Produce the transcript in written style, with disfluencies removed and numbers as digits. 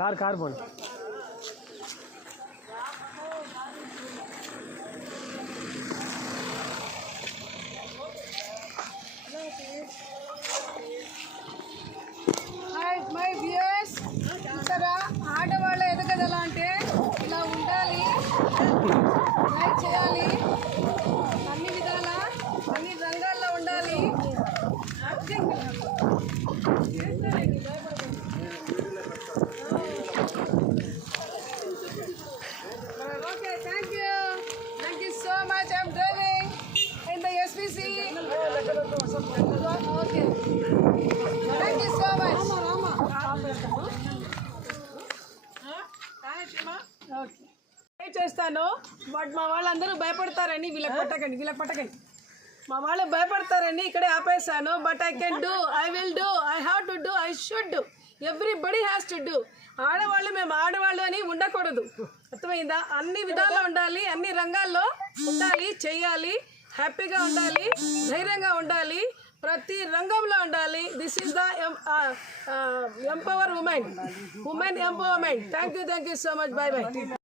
Car పోండి. Hi my viewers, చూసారా ఆడవాళ్ళ ఎదగదల అంటే ఇలా ఉండాలి, లైక్ చేయాలి, అన్ని విధాల అన్ని రంగాల్లో ఉండాలి. Okay, thank you so much. I'm driving in the SPC. Okay, thank you so much. చేస్తాను, బట్ మా వాళ్ళందరూ భయపడతారని వీళ్ళకి పట్టకండి. మా వాళ్ళు భయపడతారని ఇక్కడే ఆపేసాను. But I can do, I will do, I have to do, I should do. Everybody has to do. ఆడవాళ్ళు మేము ఆడవాళ్ళు అని ఉండకూడదు, అర్థమైందా? అన్ని విధాల్లో ఉండాలి, అన్ని రంగాల్లో ఉండాలి, చెయ్యాలి, హ్యాపీగా ఉండాలి, ధైర్యంగా ఉండాలి, ప్రతి రంగంలో ఉండాలి. This is the empower women empowerment. Thank you so much. By by.